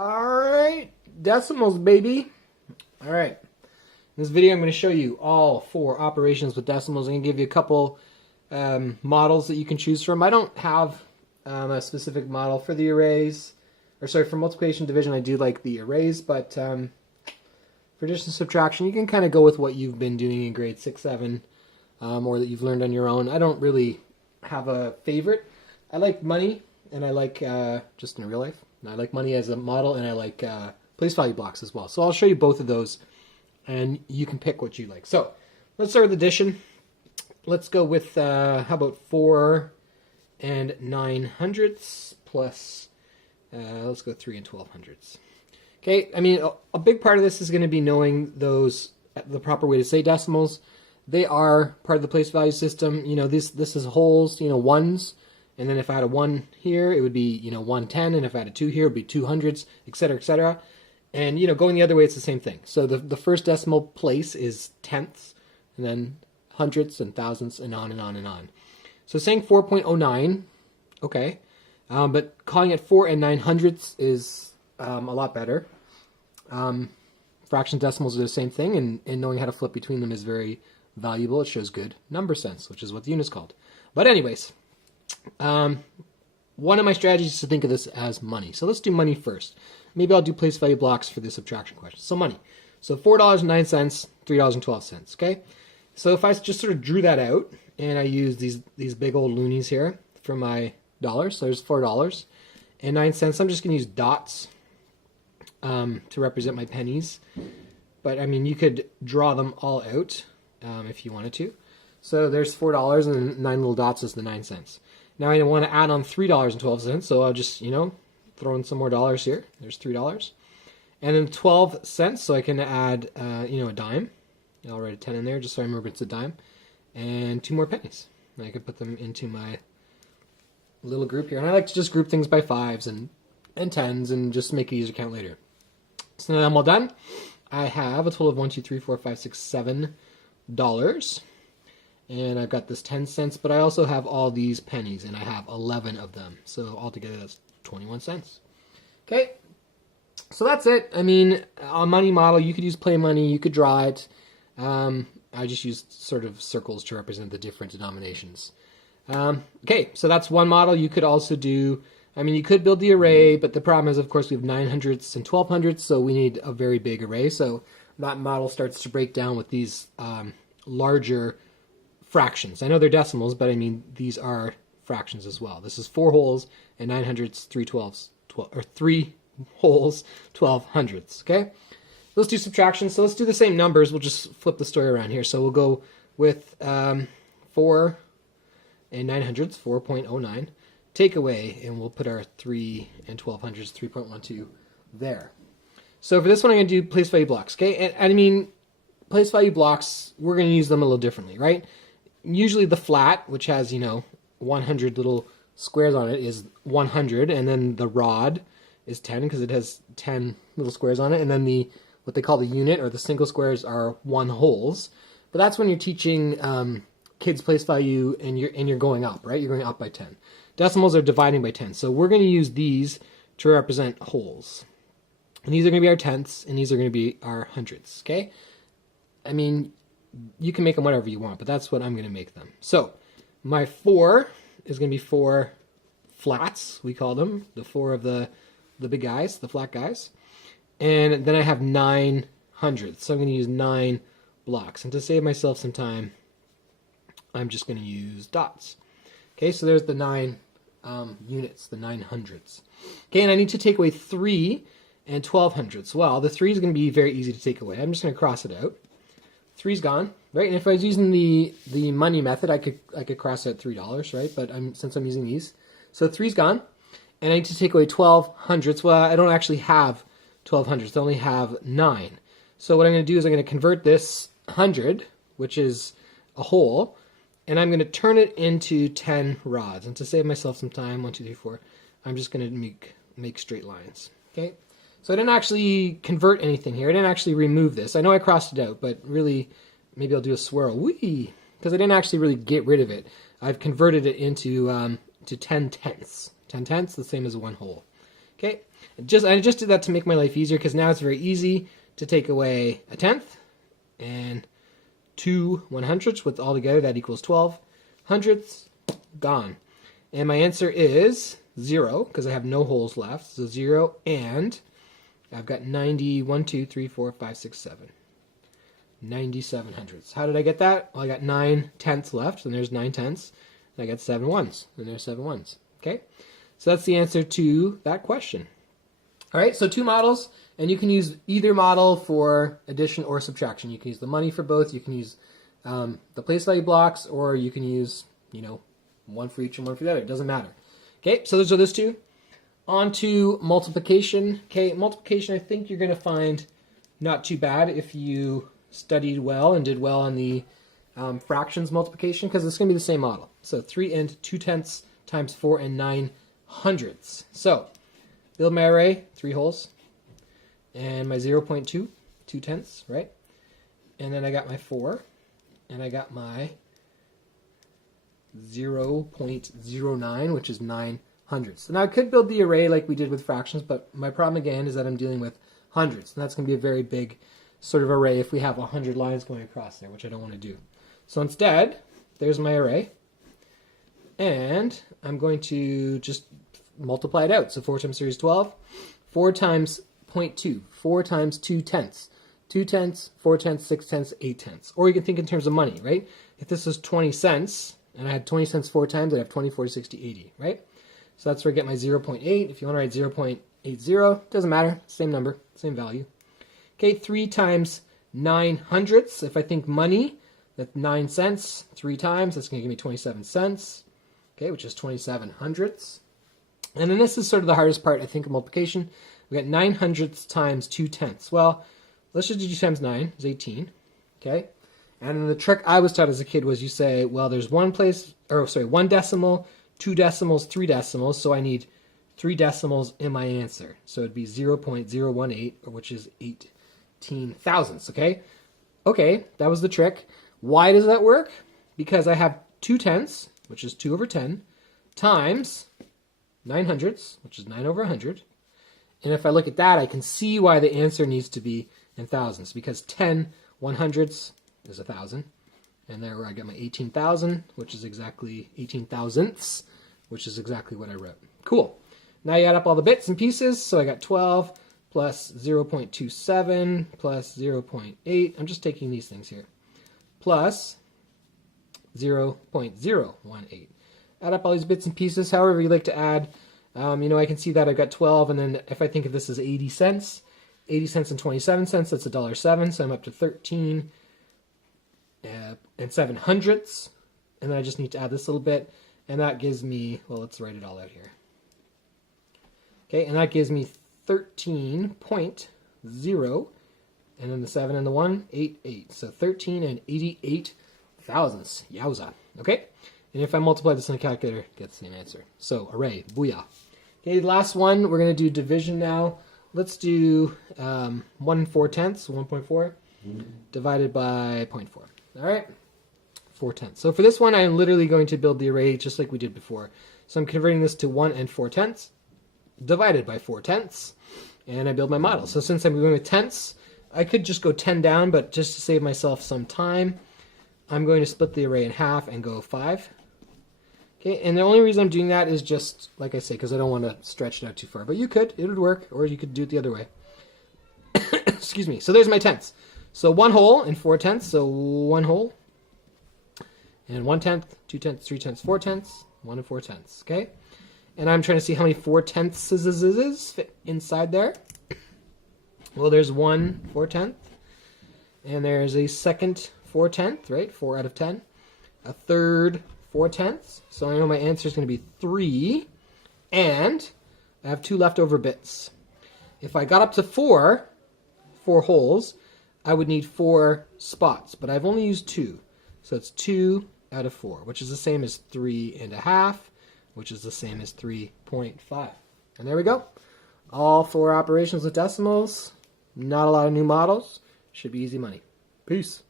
Alright, decimals, baby. Alright, in this video I'm going to show you all 4 operations with decimals. I'm going to give you a couple models that you can choose from. I don't have a specific model for the arrays, or sorry, for multiplication division I do like the arrays, but for addition and subtraction you can kind of go with what you've been doing in grade 6, 7, or that you've learned on your own. I don't really have a favorite. I like money, and I like, just in real life, I like money as a model, and I like place value blocks as well. So I'll show you both of those, and you can pick what you like. So let's start with addition. Let's go with, how about 4 and 900ths plus, let's go 3 and 1200ths. Okay, I mean, a big part of this is going to be knowing those, the proper way to say decimals. They are part of the place value system. You know, this is wholes, you know, ones. And then if I had a 1 here, it would be, you know, 110. And if I had a 2 here, it would be 200s, etc., etc. And, you know, going the other way, it's the same thing. So the first decimal place is tenths, and then hundredths and thousandths, and on and on and on. So saying 4.09, okay. But calling it 4 and 900ths is a lot better. Fraction decimals are the same thing, and knowing how to flip between them is very valuable. It shows good number sense, which is what the unit's called. But anyways, one of my strategies is to think of this as money. So let's do money first. Maybe I'll do place value blocks for the subtraction question. So money. So $4.09, $3.12, okay? So if I just sort of drew that out, and I use these big old loonies here for my dollars, so there's $4.09. I'm just going to use dots to represent my pennies. But, I mean, you could draw them all out if you wanted to. So there's $4, and then 9 little dots is the 9 cents. Now I want to add on $3.12, so I'll just, you know, throw in some more dollars here. There's $3. And then 12 cents, so I can add, you know, a dime. I'll write a 10 in there just so I remember it's a dime. And 2 more pennies. And I can put them into my little group here. And I like to just group things by 5s and 10s and just make it easier to count later. So now I'm all done. I have a total of $7. And I've got this 10 cents, but I also have all these pennies, and I have 11 of them. So altogether, that's 21 cents. Okay, so that's it. I mean, a money model, you could use play money, you could draw it. I just used sort of circles to represent the different denominations. Okay, so that's one model. You could also do, I mean, you could build the array, but the problem is, of course, we have 900ths and 1200ths, so we need a very big array. So that model starts to break down with these larger fractions. I know they're decimals, but I mean, these are fractions as well. This is 4 wholes and 900ths, 3 12s, 3 wholes, 1200ths, okay? Let's do subtraction. So let's do the same numbers. We'll just flip the story around here. So we'll go with 4 and 900ths, 4.09. Take away, and we'll put our 3 and 1200ths, 3.12 there. So for this one, I'm going to do place value blocks, okay? And I mean, place value blocks, we're going to use them a little differently, right? Usually the flat, which has, you know, 100 little squares on it, is 100, and then the rod is 10 because it has 10 little squares on it, and then the what they call the unit or the single squares are 1 wholes. But that's when you're teaching kids place value and you're going up, right? You're going up by 10. Decimals are dividing by 10, so we're going to use these to represent wholes, and these are going to be our tenths, and these are going to be our hundredths. Okay, I mean, you can make them whatever you want, but that's what I'm going to make them. So my 4 is going to be 4 flats, we call them, the 4 of the big guys, the flat guys. And then I have 9 hundredths, so I'm going to use 9 blocks. And to save myself some time, I'm just going to use dots. Okay, so there's the 9 units, the 9 hundredths. Okay, and I need to take away 3 and 1200ths. Well, the 3 is going to be very easy to take away. I'm just going to cross it out. 3's gone, right? And if I was using the money method, I could cross out $3, right? But since I'm using these, so 3's gone, and I need to take away 1200ths. Well, I don't actually have 1200ths. I only have 9. So what I'm going to do is I'm going to convert this 100, which is a whole, and I'm going to turn it into 10 rods. And to save myself some time, 1, 2, 3, 4, I'm just going to make straight lines. Okay. So I didn't actually convert anything here. I didn't actually remove this. I know I crossed it out, but really, maybe I'll do a swirl. Whee! Because I didn't actually really get rid of it. I've converted it into to 10 tenths. 10 tenths, the same as 1 whole. Okay, I just did that to make my life easier because now it's very easy to take away a tenth and 2 100ths with all together. That equals 12 hundredths. Gone. And my answer is 0 because I have no holes left. So 0, and I've got 90, 1, 2, 3, 4, 5, 6, 7. 97 hundredths. How did I get that? Well, I got 9 tenths left, and there's 9 tenths. And I got 7 ones, and there's 7 ones. Okay? So that's the answer to that question. All right, so 2 models, and you can use either model for addition or subtraction. You can use the money for both. You can use the place value blocks, or you can use, one for each and one for the other. It doesn't matter. Okay, so those are those 2. On to multiplication. Okay, multiplication I think you're going to find not too bad if you studied well and did well on the fractions multiplication, because it's going to be the same model. So 3 and 2 tenths times 4 and 9 hundredths. So build my array, 3 holes, and my 0.2, 2 tenths, right? And then I got my 4, and I got my 0.09, which is 9 hundredths. Now I could build the array like we did with fractions, but my problem again is that I'm dealing with hundredths, and that's going to be a very big sort of array if we have 100 lines going across there, which I don't want to do. So instead, there's my array, and I'm going to just multiply it out. So 4 times 3 is 12. 4 times 0.2. 4 times 2 tenths. 2 tenths, 4 tenths, 6 tenths, 8 tenths. Or you can think in terms of money, right? If this was 20 cents, and I had 20 cents 4 times, I'd have 20, 40, 60, 80, right? So that's where I get my 0.8. If you want to write 0.80, doesn't matter. Same number, same value. Okay, 3 times 9 hundredths. If I think money, that's 9 cents. 3 times, that's going to give me 27 cents. Okay, which is 27 hundredths. And then this is sort of the hardest part, I think, of multiplication. We got 9 hundredths times 2 tenths. Well, let's just do 2 times 9 is 18. Okay, and then the trick I was taught as a kid was you say, well, there's one decimal, 2 decimals, 3 decimals, so I need 3 decimals in my answer. So it'd be 0.018, which is 18 thousandths, okay? Okay, that was the trick. Why does that work? Because I have 2 tenths, which is 2 over 10, times 9 hundredths, which is 9 over 100. And if I look at that, I can see why the answer needs to be in thousands, because 10 100ths is 1,000. And there I get my 18,000, which is exactly 18 thousandths, which is exactly what I wrote. Cool. Now you add up all the bits and pieces. So I got 12 plus 0.27 plus 0.8. I'm just taking these things here. Plus 0.018. Add up all these bits and pieces, however you like to add. I can see that I've got 12, and then if I think of this as 80 cents, 80 cents and 27 cents, that's $1.07, so I'm up to 13 and 7 hundredths, and then I just need to add this little bit, and that gives me, well, let's write it all out here. Okay, and that gives me 13.0, and then the 7 and the 1, 88. So 13 and 88 thousandths. Yowza. Okay, and if I multiply this in a calculator, I get the same answer. So array, booyah. Okay, the last one, we're going to do division now. Let's do 1 4 tenths, 1.4, divided by 0.4. All right, 4 tenths. So for this one, I'm literally going to build the array just like we did before. So I'm converting this to 1 and 4 tenths, divided by 4 tenths, and I build my model. So since I'm going with tenths, I could just go 10 down, but just to save myself some time, I'm going to split the array in half and go 5. Okay, and the only reason I'm doing that is just, like I say, because I don't want to stretch it out too far. But you could, it would work, or you could do it the other way. Excuse me. So there's my tenths. So 1 whole and 4 tenths, so 1 whole. And 1 tenth, 2 tenths, 3 tenths, 4 tenths, 1 and 4 tenths, okay? And I'm trying to see how many 4 tenths fit inside there. Well, there's 1 4 tenth, and there's a second 4 tenth, right? 4 out of 10. A third 4 tenths. So I know my answer is going to be 3, and I have 2 leftover bits. If I got up to 4 holes, I would need 4 spots, but I've only used 2. So it's 2 out of 4, which is the same as 3.5, which is the same as 3.5. And there we go. All 4 operations with decimals. Not a lot of new models. Should be easy money. Peace.